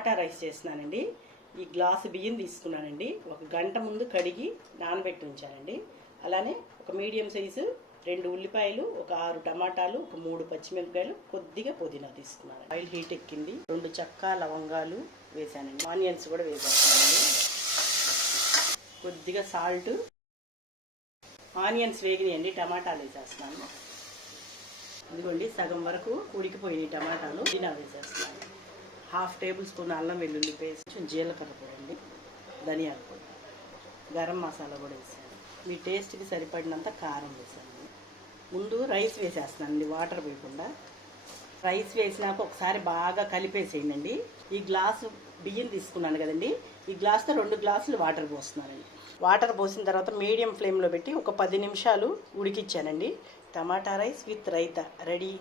టమాటా rice చేస్తున్నానండి. ఈ glass బియ్యం తీసుకున్నానండి. ఒక గంట ముందు కడిగి నానబెట్టి ఉంచానండి. అలానే ఒక మీడియం సైజు 2 ఉల్లిపాయలు, ఒక 6 టమాటాలు, ఒక 3 పచ్చిమిరపకాయలు, కొద్దిగా పుదీనా తీసుకున్నాను. ఆయిల్ హీట్ ఎక్కింది. 2 చెక్క లవంగాలు వేసానండి. ఆనియన్స్ కూడా వేసేస్తానండి. కొద్దిగా సాల్ట్. ఆనియన్స్ వేగినాయండి. టమాటాలు వేసేస్తున్నాను. ఇదిగోండి సగం వరకు ఉడికిపోయినాయి టమాటాలు. పుదీనా వేసేస్తున్నాను. 1/2 టేబుల్ స్పూన్ అల్లం వెల్లుల్లి పేస్ట్, కొంచెం జీలకర్ర పొడి అండి, ధనియాల పొడి, గరం మసాలా కూడా వేసాను. మీ టేస్ట్కి సరిపడినంత కారం వేసాను. ముందు రైస్ వేసేస్తానండి, వాటర్ వేయకుండా. రైస్ వేసినాక ఒకసారి బాగా కలిపేసేయండి. ఈ గ్లాసు బియ్యం తీసుకున్నాను కదండి, ఈ గ్లాస్తో 2 గ్లాసులు వాటర్ పోస్తున్నానండి. వాటర్ పోసిన తర్వాత మీడియం ఫ్లేమ్లో పెట్టి ఒక 10 నిమిషాలు ఉడికిచ్చానండి. టమాటా రైస్ విత్ రైతా రెడీ.